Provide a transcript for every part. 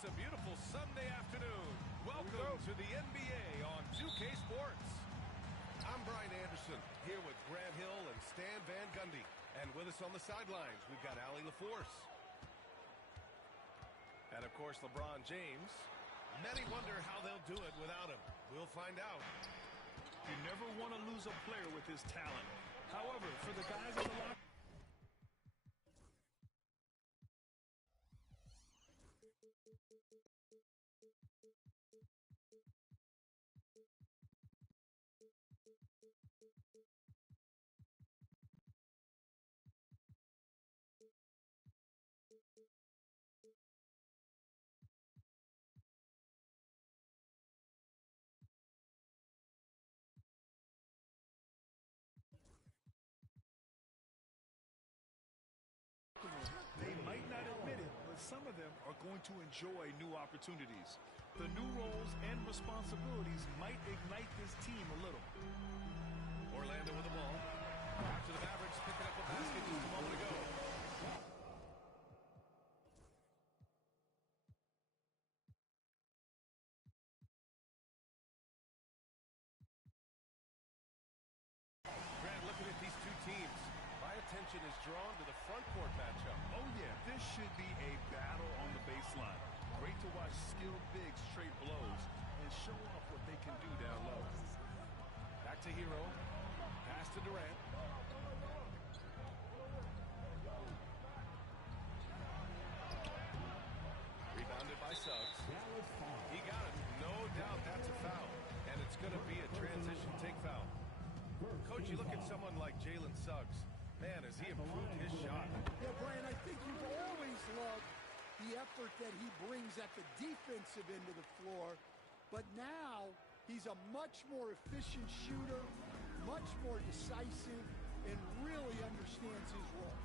It's a beautiful Sunday afternoon. Welcome to the NBA on 2K Sports. I'm Brian Anderson, here with Grant Hill and Stan Van Gundy. And with us on the sidelines, we've got Allie LaForce. And, of course, LeBron James. Many wonder how they'll do it without him. We'll find out. You never want to lose a player with his talent. However, for the guys in the locker room, they might not admit it, but some of them are going to enjoy new opportunities. The new roles and responsibilities might ignite this team a little. Orlando with the ball. After the Mavericks picking up a basket just a moment ago. Grant, looking at these two teams, my attention is drawn to the front court matchup. Oh, yeah, this should be a battle on the baseline. Great to watch skilled bigs trade blows and show off what they can do down low. Back to Hero. Pass to Durant. Rebounded by Suggs. He got it. No doubt that's a foul. And it's going to be a transition take foul. Coach, you look at someone like Jalen Suggs. Man, has he improved his shot. Yeah, Brian, I think you've always loved the effort that he brings at the defensive end of the floor. But now he's a much more efficient shooter, much more decisive, and really understands his role.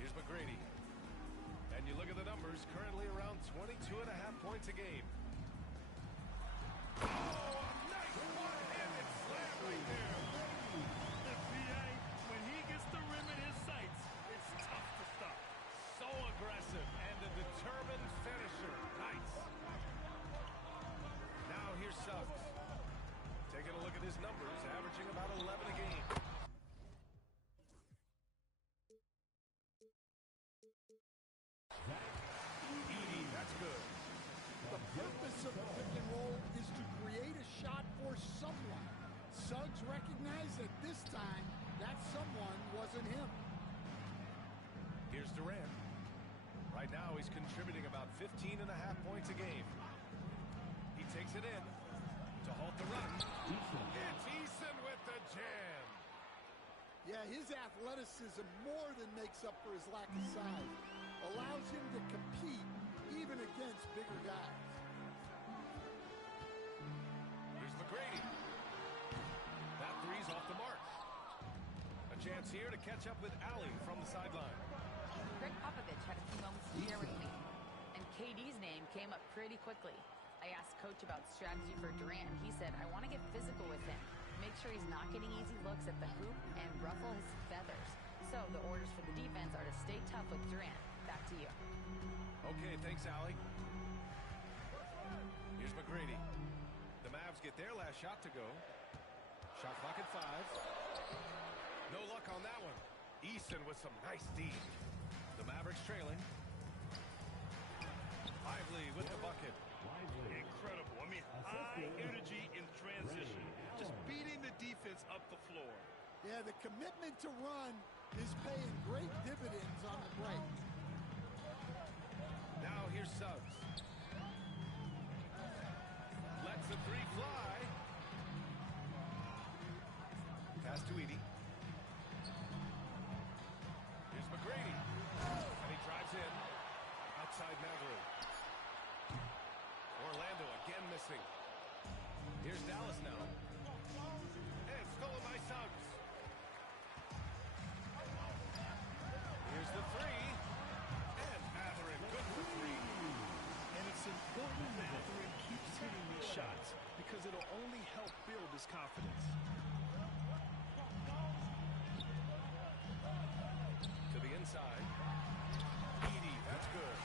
Here's McGrady. And you look at the numbers, currently around 22.5 points a game. Oh, a nice one-handed slam right there. When he gets the rim in his sights, it's tough to stop. So aggressive and a determined finisher. Nice. Now here's Suggs. Taking a look at his numbers, averaging about 11 a game. Edie, that's good. The purpose of the pick and roll is to create a shot for someone. Suggs recognized that this time that someone wasn't him. Here's Durant. Right now he's contributing about 15.5 points a game. He takes it in to halt the run. It's Eason with the jam. Yeah, his athleticism more than makes up for his lack of size. Allows him to compete even against bigger guys. Here's McGrady. That three's off the mark. A chance here to catch up with Allie from the sideline. Greg Popovich had a few moments to share with me, and KD's name came up pretty quickly. I asked Coach about strategy for Durant, and he said, I want to get physical with him, make sure he's not getting easy looks at the hoop, and ruffle his feathers. So the orders for the defense are to stay tough with Durant. Back to you. Okay, thanks, Allie. Here's McGrady. The Mavs get their last shot to go. Shot clock at 5. No luck on that one. Eason with some nice D. The Mavericks trailing. Lively with the bucket. Incredible. I mean, high energy in transition. Just beating the defense up the floor. Yeah, the commitment to run is paying great dividends on the break. Now here's Suggs. Lets the three fly. Pass to Edie. Here's McGrady. And he drives in. Outside Maverick. Orlando again missing. Here's Dallas now. And it's stolen by Suggs. Here's the three. And Matherin good for three. And it's important Matherin keeps hitting these shots because it'll only help build his confidence. To the inside. Edie, that's good.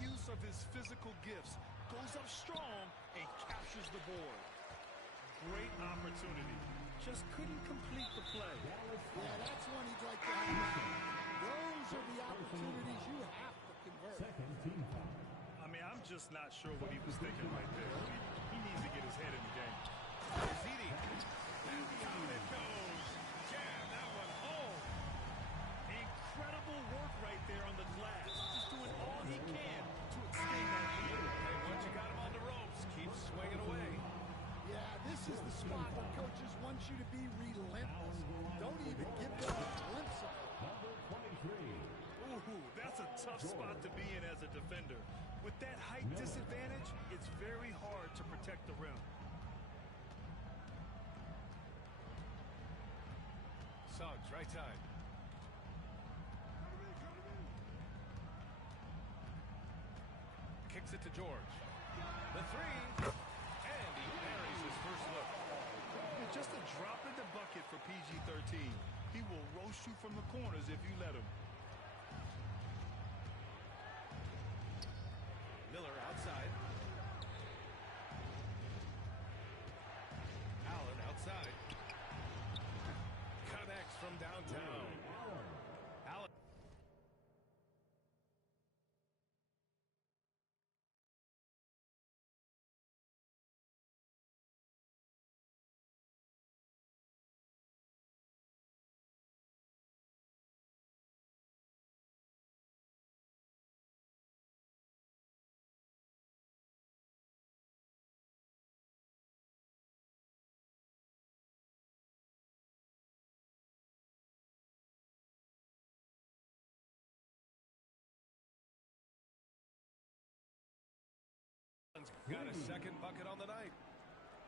use of his physical gifts. Goes up strong and captures the board. Great opportunity. Just couldn't complete the play. Yeah, that's one he'd like to have. Those are the opportunities you have to convert. I mean, I'm just not sure what he was thinking right there. He needs to get his head in the game. Ziti. And down it goes. Jam that one home. Incredible work right there on the glass. Just doing all he can to extend that lead. Hey, once you got him on the ropes, keep swinging away. Yeah, this is the spot where coaches want you to be relentless. Don't even give them a glimpse of it. Ooh, that's a tough spot to be in as a defender. With that height disadvantage, it's very hard to protect the rim. Suggs, right side. Kicks it to George. The three. And he buries his first look. Just a drop in the bucket for PG-13. He will roast you from the corners if you let him. Miller outside. Allen outside. Connects from downtown. Allen. Got a second bucket on the night.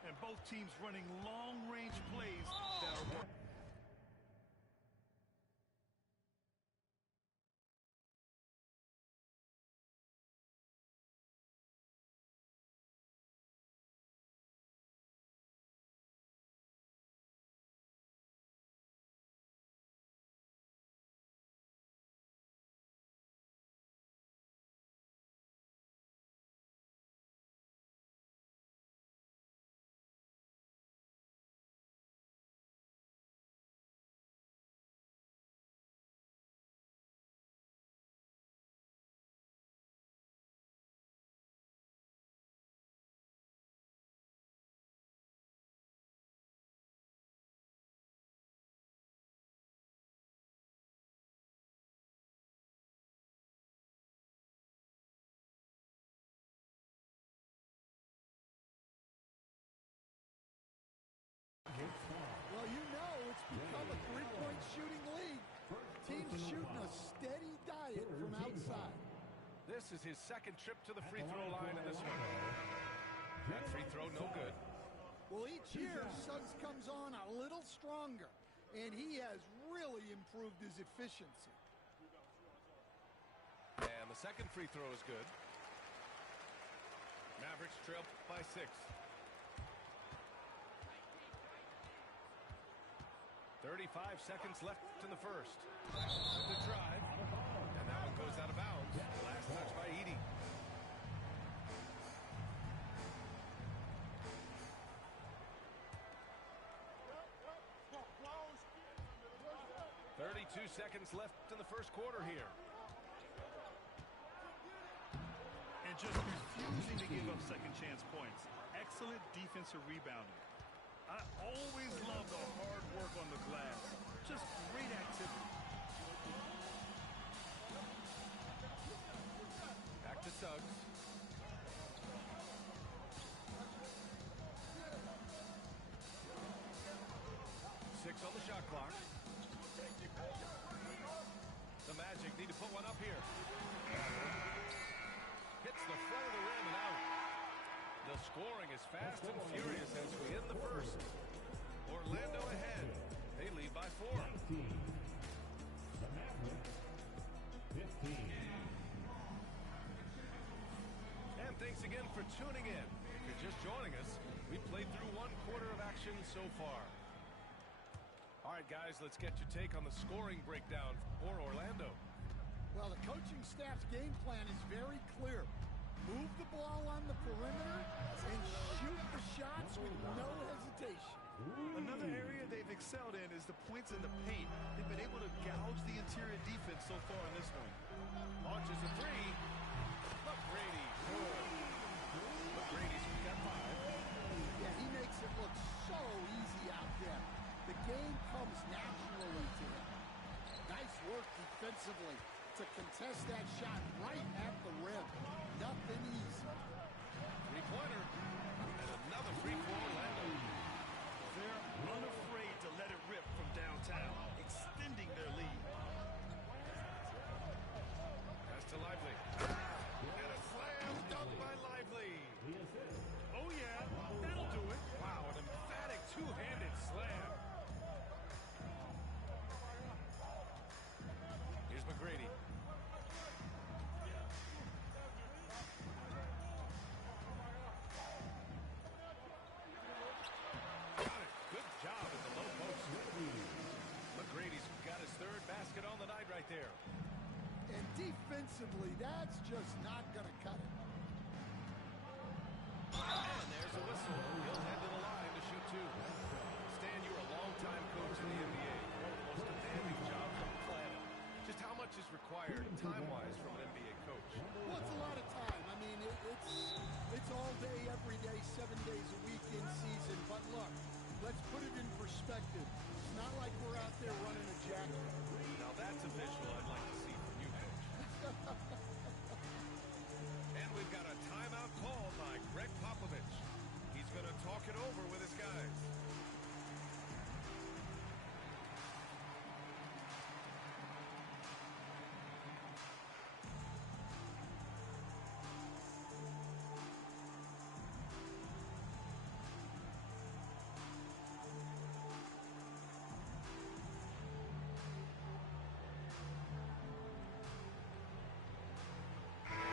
And both teams running long-range plays that are working. Well, you know it's become a three-point shooting league. Teams shooting a steady diet from outside. This is his second trip to the free throw line in this one. That free throw no good. Well, each year, Suggs comes on a little stronger, and he has really improved his efficiency. And the second free throw is good. Mavericks trail by 6. 35 seconds left in the first. The drive. And that one goes out of bounds. Last touch by Edey. Two seconds left in the first quarter here. And just refusing to give up second chance points. Excellent defensive rebounding. I always love the hard work on the glass. Just great activity. Back to Suggs. Six on the shot clock. The Magic need to put one up here. Hits the front of the rim and out. The scoring is fast and furious as we end the first. Orlando ahead. They lead by 4. The Mavericks, 15. And thanks again for tuning in. If you're just joining us, we played through one quarter of action so far. All right, guys, let's get your take on the scoring breakdown for Orlando. Well, the coaching staff's game plan is very clear. perimeter and shoot the shots with no hesitation. Another area they've excelled in is the points in the paint. They've been able to gouge the interior defense so far in this one. Launches a three. McGrady. McGrady's got 5. Yeah, he makes it look so easy out there. The game comes naturally to him. Nice work defensively to contest that shot right at the rim. Nothing easy. Three-pointer. And another free for Orlando. They're unafraid to let it rip from downtown, extending their lead. Pass to Lively. And a slam dunk by Lively. Oh, yeah, that'll do it. Wow, an emphatic two-handed slam. Here's McGrady. Got it. Good job in the low post. McGrady's got his 3rd basket on the night right there. And defensively, that's just not going to cut it. And there's a whistle. He'll head to the line to shoot 2. Stan, you're a long-time coach in the NBA. One of the most demanding jobs on the planet. Just how much is required time-wise from an NBA coach? Well, it's a lot of time. I mean, it's all day, every day, 7 days a week in season. But look, let's put it in perspective. It's not like we're out there running a jacket. Now that's a visual I'd like to see from you, Coach. And we've got a timeout called by Greg Popovich. He's going to talk it over with his guys.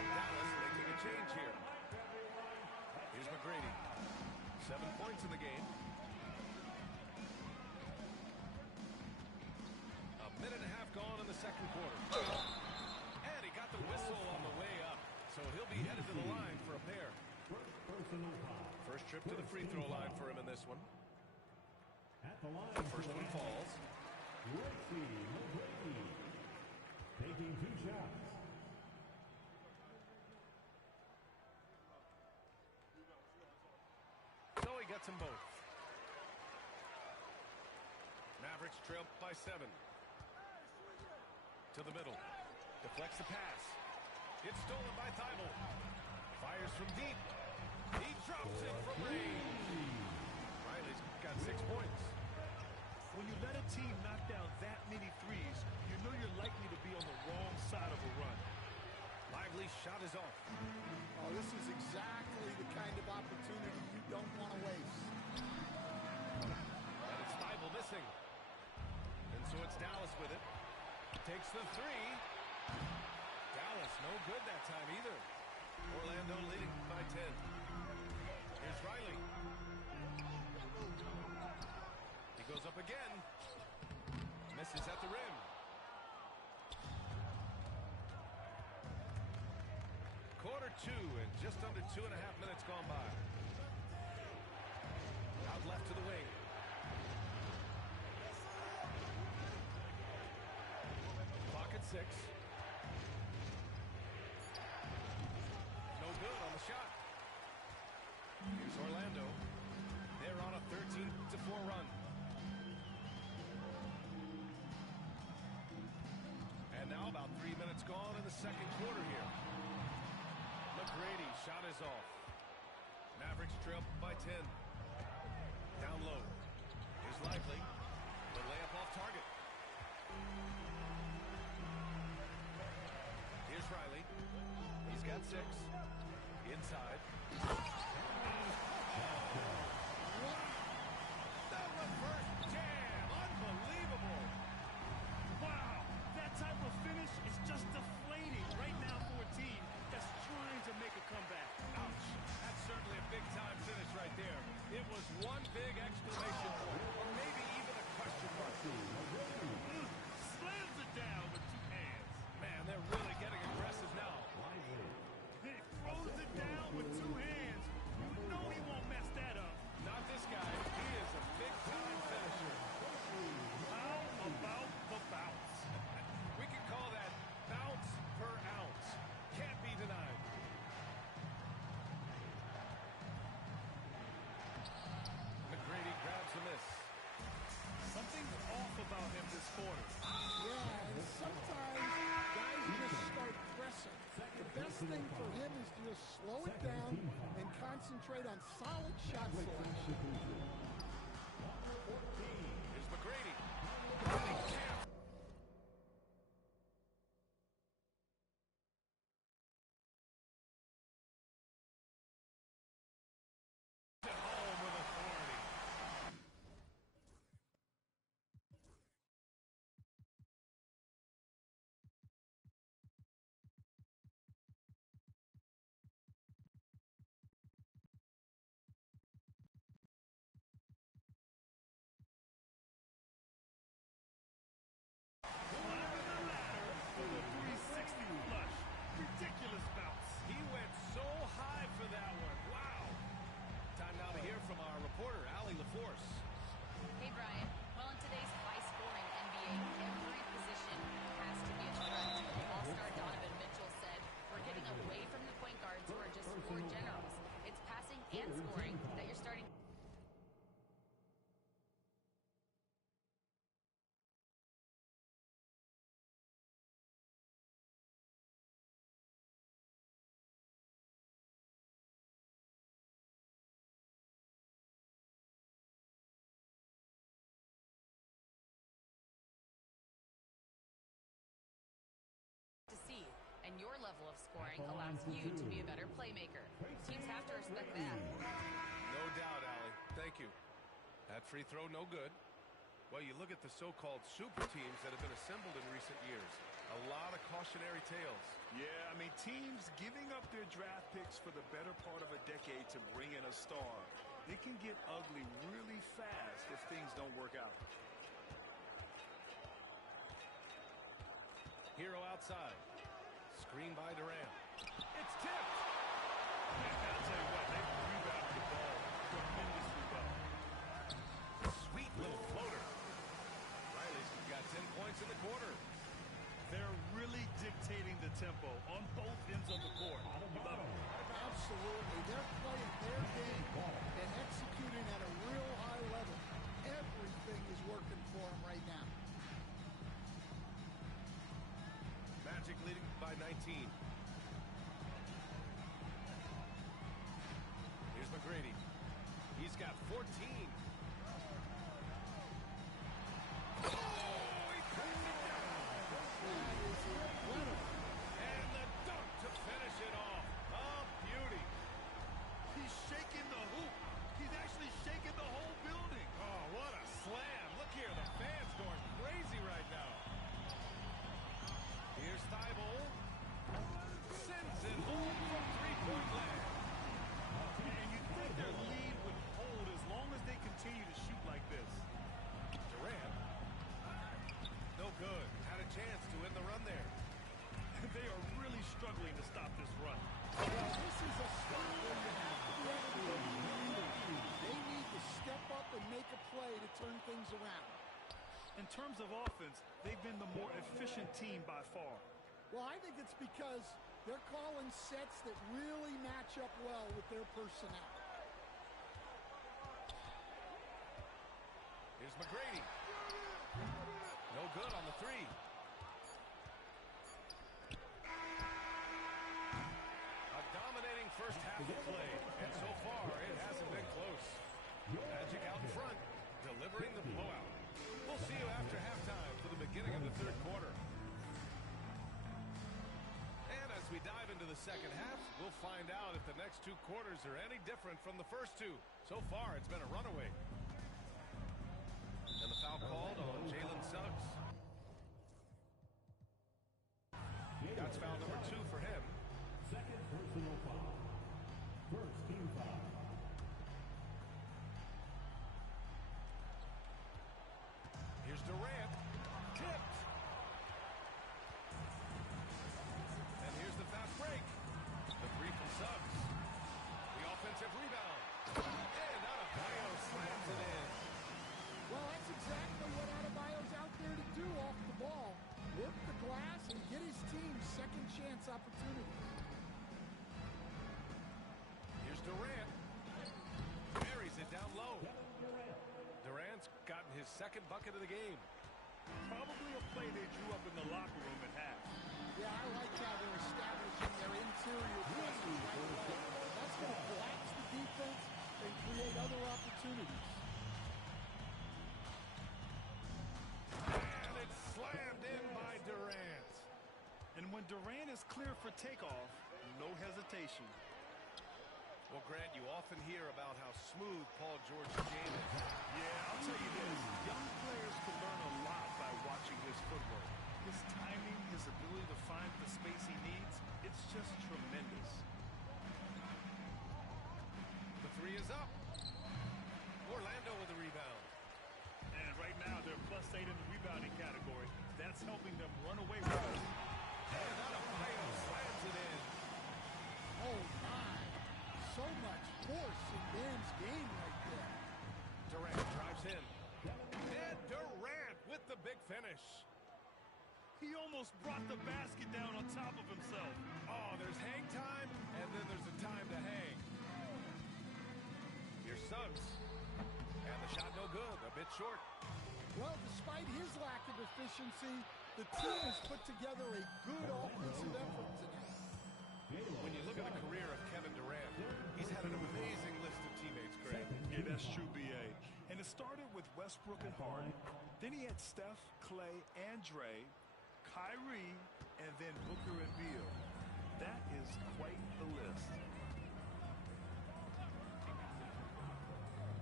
Dallas making a change here. Here's McGrady. 7 points in the game. A minute and a half gone in the second quarter. And he got the whistle on the way up. So he'll be headed to the line for a pair. First trip to the free throw line for him in this one. At the line, First one falls. taking 2 shots. So he gets them both. Mavericks trail by 7. To the middle. Deflects the pass. It's stolen by Thibault. Fires from deep. He drops it from range. Riley's got 6 points. When you let a team knock down that many threes, you know you're likely to be on the wrong side of a run. Lively shot is off. Oh, this is exactly the kind of opportunity you don't want to waste. And it's Thibault missing. And so it's Dallas with it. Takes the 3. Dallas no good that time either. Orlando leading by 10. Here's Riley. He goes up again. Misses at the rim. Quarter 2 and just under 2.5 minutes gone by. Out left to the wing. Clock at 6. No good on the shot. Here's Orlando. They're on a 13-4 run. And now about 3 minutes gone in the second quarter here. McGrady shot is off. Mavericks trail by 10. Down low. Here's Lively. The layup off target. Here's Riley. He's got 6. Inside. The reverse jam. Unbelievable. Wow, that type of finish is just deflating right now for a team that's trying to make a comeback. Ouch. That's certainly a big-time finish right there. It was one big exclamation point, or maybe even a question mark. Slams it down with 2 hands. Man, they're really getting aggressive now. He throws it down with 2 hands. thing for him is to just slow it down and concentrate on solid shot selection. Here's McGrady. Hey, Brian. Well, in today's high-scoring NBA, every position has to be a threat. All-star Donovan Mitchell said, "We're getting away from the point guards who are just floor generals. It's passing and scoring that you're starting." To see, and your level of scoring allows you to be a better playmaker. Teams have to respect that. No doubt, Allie. Thank you. That free throw, no good. Well, you look at the so-called super teams that have been assembled in recent years. A lot of cautionary tales. Yeah, I mean, teams giving up their draft picks for the better part of a decade to bring in a star. It can get ugly really fast if things don't work out. Hero outside. Screen by Durant. It's tipped. And I'll tell you what, they rebounded the ball tremendously well. Sweet little floater. Riley's got 10 points in the quarter. They're really dictating the tempo on both ends of the court. You love it. Absolutely. They're playing their game and executing at a real high level. Everything is working for them right now. Magic leading by 19. Here's McGrady. He's got 14. Oh, he puts it down. And the dunk to finish it off. A beauty. He's shaking the hoop. He's actually shaking the whole building. Oh, what a slam. Look here, the fans going crazy right now. Here's Thibault. Sends it home from three-point land. And you think their lead would hold as long as they continue to shoot like this. Durant. No good. Had a chance to win the run there. They are really struggling to stop this run. Well, this is a spot where you have to be able to go to the leader. They need to step up and make a play to turn things around. In terms of offense, they've been the more efficient team by far. Well, I think it's because they're calling sets that really match up well with their personnel. Here's McGrady. No good on the three. A dominating first half of play, and so far it hasn't been close. Magic out in front, delivering the blowout. We'll see you after halftime for the beginning of the third quarter. And as we dive into the second half, we'll find out if the next two quarters are any different from the first two. So far, it's been a runaway. And the foul called on Jalen Suggs. That's foul number 2 for him. Second personal foul. First team foul. Here's Durant. Tipped. And here's the fast break. The three from Suggs. The offensive rebound. And Adebayo slams it in. Well, that's exactly what Adebayo's out there to do off the ball. Work the glass and get his team second chance opportunities. Here's Durant. Buries it down low. Durant's gotten his second bucket of the game. Probably a play they drew up in the locker room at half. Yeah, I like how they're establishing their interior clear for takeoff. No hesitation. Well, Grant, you often hear about how smooth Paul George's game is. Yeah, I'll tell you this. Young players can learn a lot by watching his footwork. His timing, his ability to find the space he needs, it's just tremendous. The three is up. Orlando with the rebound. And right now, they're +8 in the rebounding category. That's helping them run away with it. And Adebayo slams it in. Oh, my. So much force in Bam's game right there. Durant drives in. And Durant with the big finish. He almost brought the basket down on top of himself. Oh, there's hang time, and then there's a time to hang. Here's Suggs. And the shot no good, a bit short. Well, despite his lack of efficiency, the team has put together a good offensive effort tonight. When you look at the career of Kevin Durant, he's had an amazing list of teammates, Craig. Yeah, that's true, B.A. And it started with Westbrook and Harden. Then he had Steph, Clay, and Dre, Kyrie, and then Booker and Beal. That is quite the list.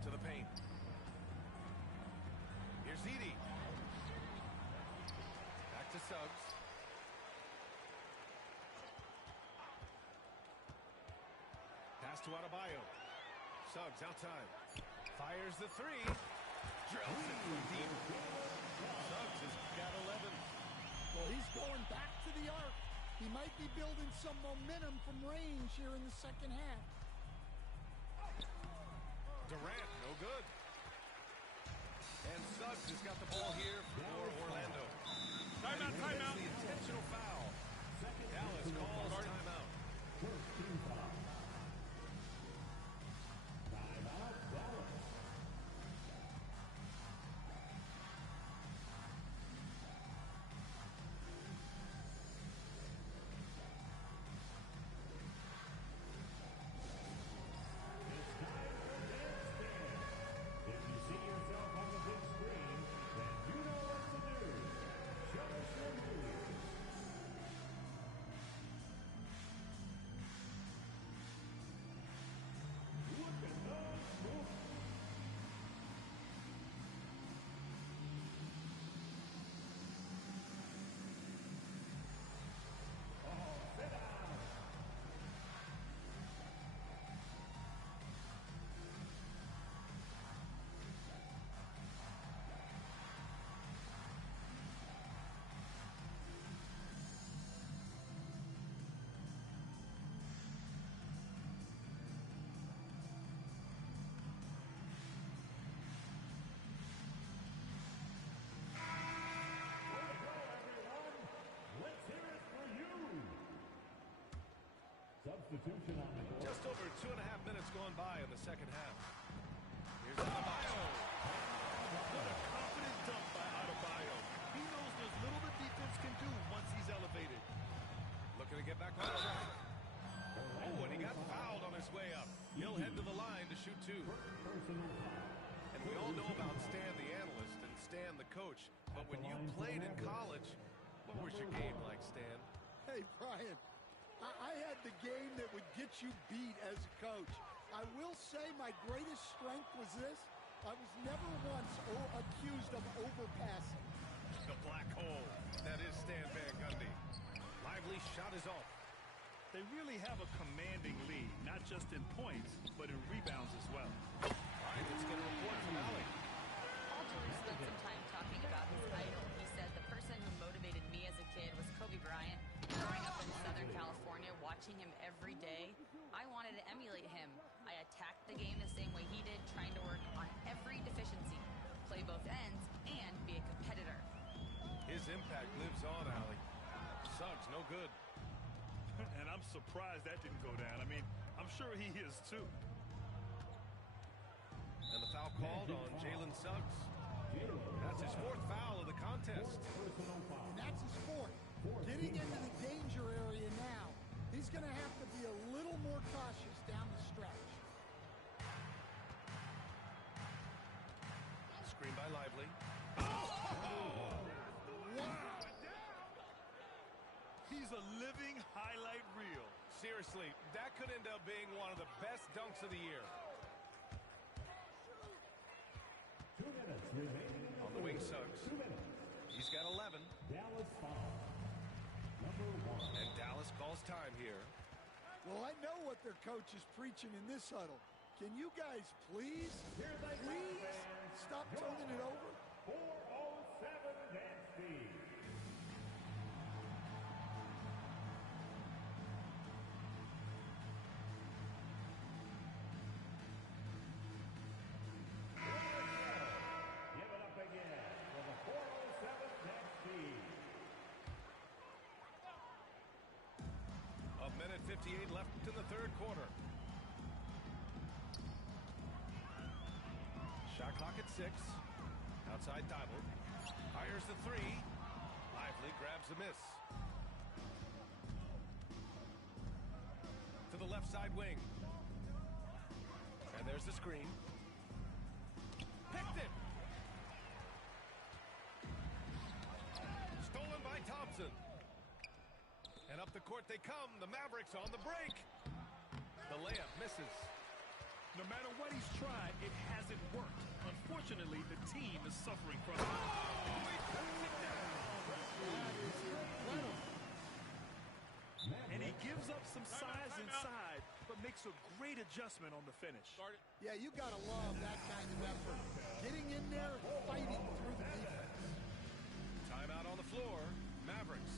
To the paint. Here's Edey. Back to Suggs. Pass to Adebayo. Suggs outside. Fires the three. Drills it from deep. Suggs has got 11. Well, he's going back to the arc. He might be building some momentum from range here in the second half. Durant, no good. And Suggs has got the ball here for Orlando. Timeout, timeout. The intentional foul. Dallas calls timeout. Substitution on the court. Just over 2.5 minutes gone by in the second half. Here's Adebayo. What a confident dunk by Adebayo. He knows there's little the defense can do once he's elevated. Looking to get back on track. Oh, and he got fouled on his way up. He'll head to the line to shoot two. And we all know about Stan the analyst and Stan the coach. But when you played in college, what was your game like, Stan? Hey, Brian, I had the game that would get you beat as a coach. I will say my greatest strength was this. I was never once accused of overpassing. The black hole. That is Stan Van Gundy. Lively shot is off. They really have a commanding lead, not just in points, but in rebounds as well. All right, let's get a report from Allie. Paul George spent some time talking about his idol. He said the person who motivated me as a kid was Kobe Bryant. Growing up in Southern California, watching him every day, I wanted to emulate him. I attacked the game the same way he did, trying to work on every deficiency, play both ends, and be a competitor. His impact lives on, Allie. Suggs, no good. And I'm surprised that didn't go down. I mean, I'm sure he is too. And the foul called on Jalen Suggs. That's his fourth foul of the contest. And that's his fourth. Getting into the danger area now. He's going to have to be a little more cautious down the stretch. Screen by Lively. He's He's a living highlight reel. Seriously, that could end up being one of the best dunks of the year. 2 minutes remaining. On the wing, Suggs. 2 minutes. He's got 11. Dallas foul. Number 1. And Dallas calls time here. Well, I know what their coach is preaching in this huddle. Can you guys please stop turning it over? 4:07 advance speed. Give it up again for the 4:07 advance speed. A minute 58 left in the third quarter. Shot clock at 6. Outside Thibault. Fires the 3. Lively grabs the miss. To the left side wing. And there's the screen. Picked it. Stolen by Thompson. And up the court they come. The Mavericks on the break. The layup misses. No matter what he's tried, it hasn't worked. Unfortunately, the team is suffering from it. And he gives up some size inside, but makes a great adjustment on the finish. Yeah, you got to love that kind of effort. Getting in there and fighting through the defense. Timeout on the floor. Mavericks.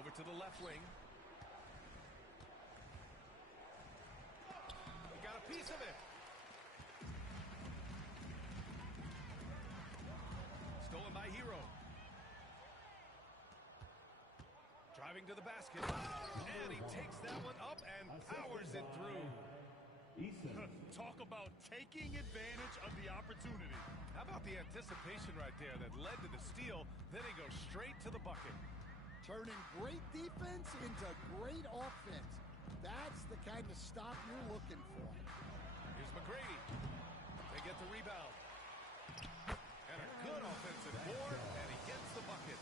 Over to the left wing. He got a piece of it. Stolen by Hero. Driving to the basket. And he takes that one up and powers it through. Talk about taking advantage of the opportunity. How about the anticipation right there that led to the steal? Then he goes straight to the bucket. Turning great defense into great offense. That's the kind of stop you're looking for. Here's McGrady. They get the rebound. And a good offensive board, and he gets the bucket.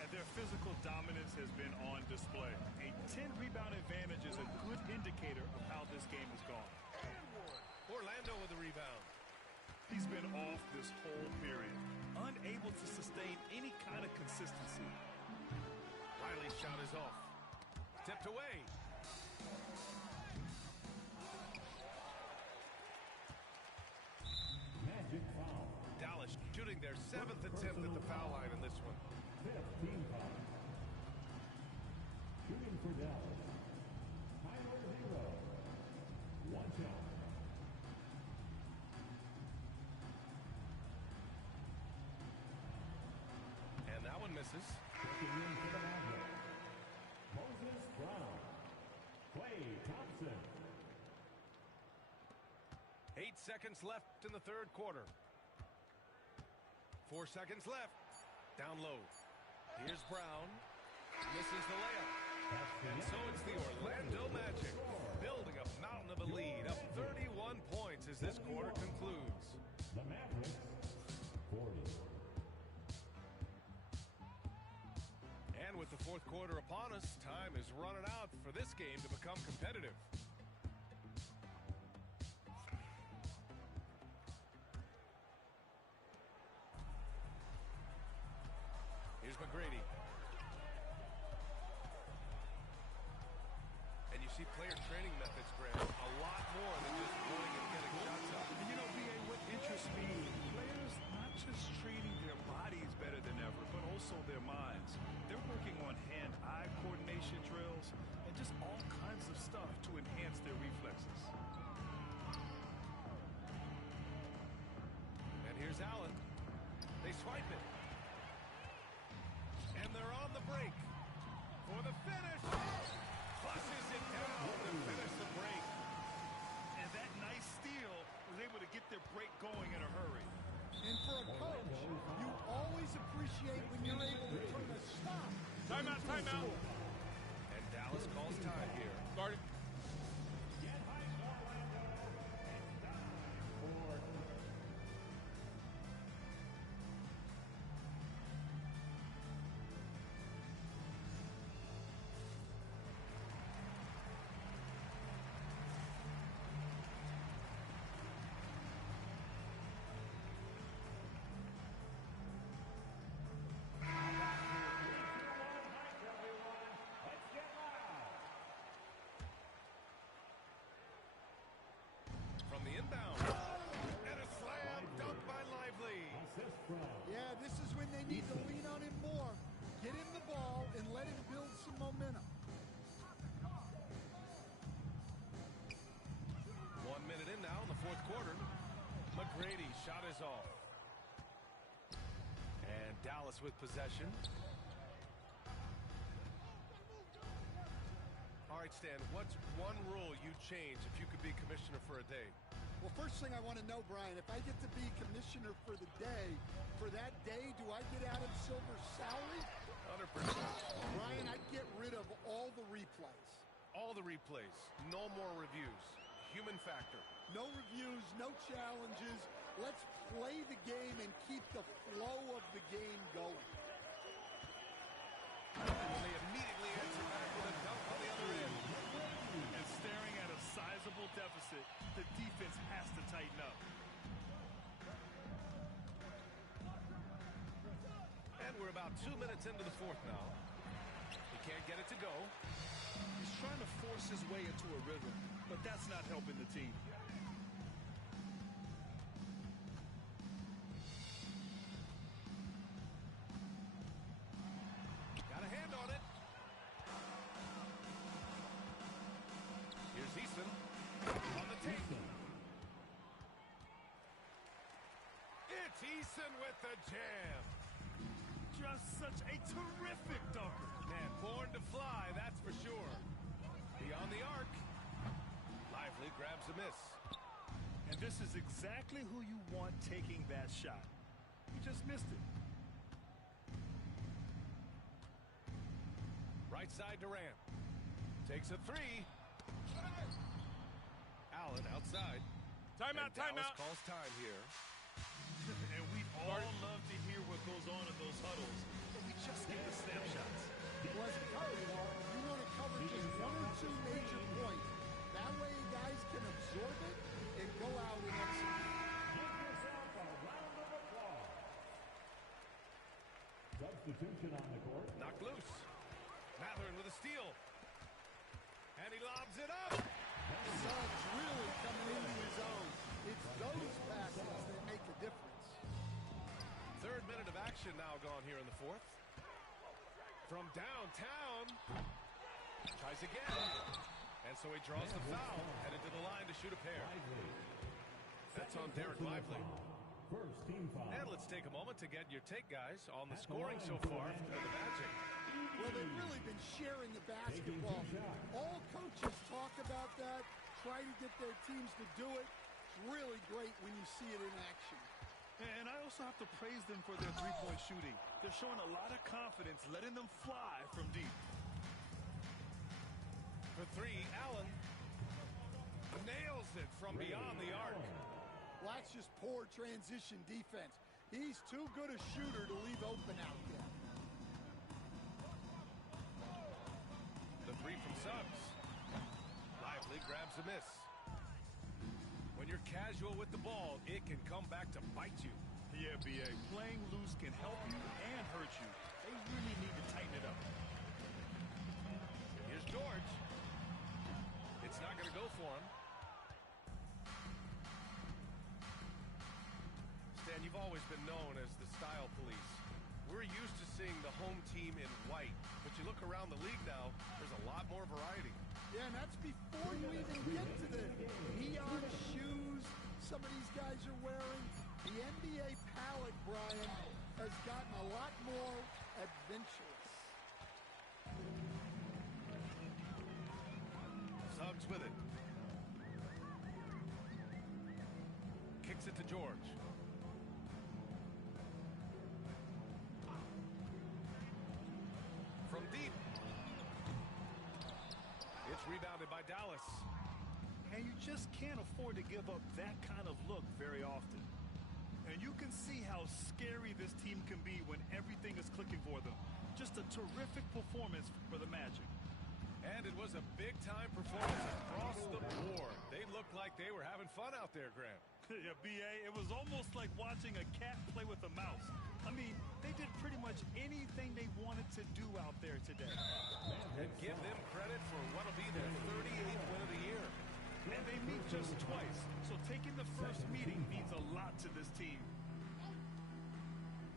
And their physical dominance has been on display. A 10-rebound advantage is a good indicator of how this game has gone. Orlando with the rebound. He's been off this whole period, unable to sustain any kind of consistency. Riley's shot is off. Tipped away. Magic foul. Dallas shooting their 7th attempt at the foul line in this one. 5th team foul. Shooting for Dallas. Tyler Hero. 1 shot. And that one misses. Checking in for the Mavericks. Moses Brown. Klay Thompson. 8 seconds left in the third quarter. 4 seconds left. Down low. Here's Brown. Misses the layup. And so it's the Orlando Magic building a mountain of a lead, up 31 points as this quarter concludes. The Mavericks 40. And with the fourth quarter upon us, time is running out for this game to become competitive. Here's McGrady. And you see player training methods, Grant, a lot more than just running and getting shots up. And you know, B.A., what interests me, players not just treating their bodies better than ever, but also their minds. They're working on hand-eye coordination drills and just all kinds of stuff to enhance their reflexes. is off. And Dallas with possession. All right, Stan, what's one rule you'd change if you could be commissioner for a day? Well, first thing I want to know, Brian, if I get to be commissioner for the day, for that day, do I get Adam Silver's salary? 100%. Brian, I'd get rid of all the replays. All the replays. No more reviews. Human factor. No reviews, no challenges. Let's play the game and keep the flow of the game going. And they immediately answer back with a dunk on the other end. And staring at a sizable deficit, the defense has to tighten up. And we're about 2 minutes into the fourth now. He can't get it to go. He's trying to force his way into a rhythm, but that's not helping the team. Got a hand on it. Here's Easton on the take. It's Easton with the jam. Just such a terrific dunker. Man, born to fly, that's for sure. Beyond the arc. Lively grabs a miss. And this is exactly who you want taking that shot. He just missed it. Right side Durant. Takes a three. Allen outside. Timeout, timeout. Calls time here. And we all love to hear what goes on in those huddles, but we just get the snapshots. Well, as a coach, you want to cover just one or two major points. That way guys can absorb it and go out and execute. Give yourself a round of applause. Substitution on the court. Knocked loose. Matherin with a steal. And he lobs it up. Suggs really coming into his own. It's those passes that make a difference. Third minute of action now gone here in the fourth. From downtown. Tries again. And so he draws the foul. Headed to the line to shoot a pair. That's on Derek Lively. First team foul. And let's take a moment to get your take, guys, on the scoring so far for the Magic. Well, they've really been sharing the basketball. All coaches talk about that, try to get their teams to do it. It's really great when you see it in action. And I also have to praise them for their three-point shooting. They're showing a lot of confidence, letting them fly from deep. For three, Allen nails it from beyond the arc. Well, that's just poor transition defense. He's too good a shooter to leave open out there. The three from Suggs. Lively grabs a miss. When you're casual with the ball, it can come back to bite you. Yeah, B.A. Playing loose can help you and hurt you. They really need to tighten it up. Here's George. It's not going to go for him. Stan, you've always been known as the style police. We're used to seeing the home team in white, but you look around the league now, there's a lot more variety. Yeah, and that's before you even get to the neon shoes some of these guys are wearing. The NBA palette, Brian, has gotten a lot more adventurous. Suggs with it. Kicks it to George. From deep. It's rebounded by Dallas. And you just can't afford to give up that kind of look very often. And you can see how scary this team can be when everything is clicking for them. Just a terrific performance for the Magic. And it was a big-time performance across the board. They looked like they were having fun out there, Graham. Yeah, B.A., it was almost like watching a cat play with a mouse. I mean, they did pretty much anything they wanted to do out there today. And give them credit for what'll be their 38th win of the year. And they meet just twice, so taking the first meeting means a lot to this team.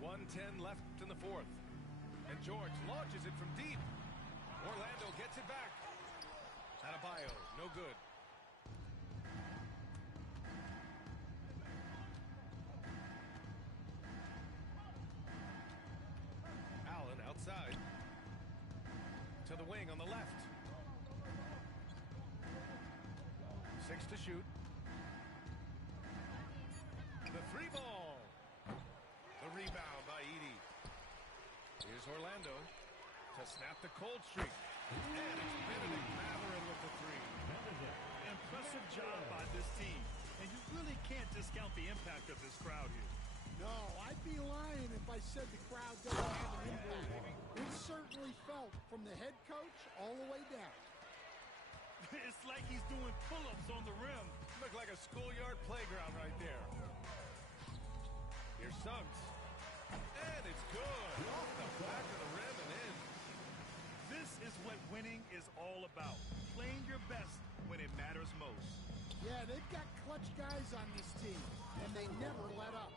1:10 left in the fourth. And George launches it from deep. Orlando gets it back. Adebayo, no good. the wing on the left. 6 to shoot. The 3 ball. The rebound by Edey. Here's Orlando to snap the cold streak. And it's Benedict Mathurin with the 3. Impressive job by this team. And you really can't discount the impact of this crowd here. No, I'd be lying if I said the crowd doesn't have an impact. It certainly felt from the head coach all the way down. It's like he's doing pull-ups on the rim. Looked like a schoolyard playground right there. Here's Suggs. And it's good. Off the back of the rim and in. This is what winning is all about. Playing your best when it matters most. Yeah, they've got clutch guys on this team, and they never let up.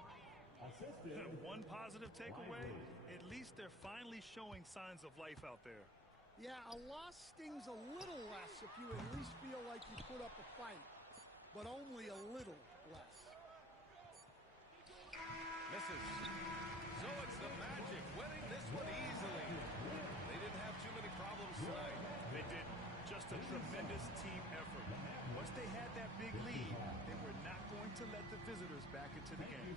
One positive takeaway, at least they're finally showing signs of life out there. Yeah, a loss stings a little less if you at least feel like you put up a fight, but only a little less. Misses. So it's the Magic winning this one easily. They didn't have too many problems tonight. They didn't. Just a tremendous team effort. Once they had that big lead, they were not going to let the visitors back into the game.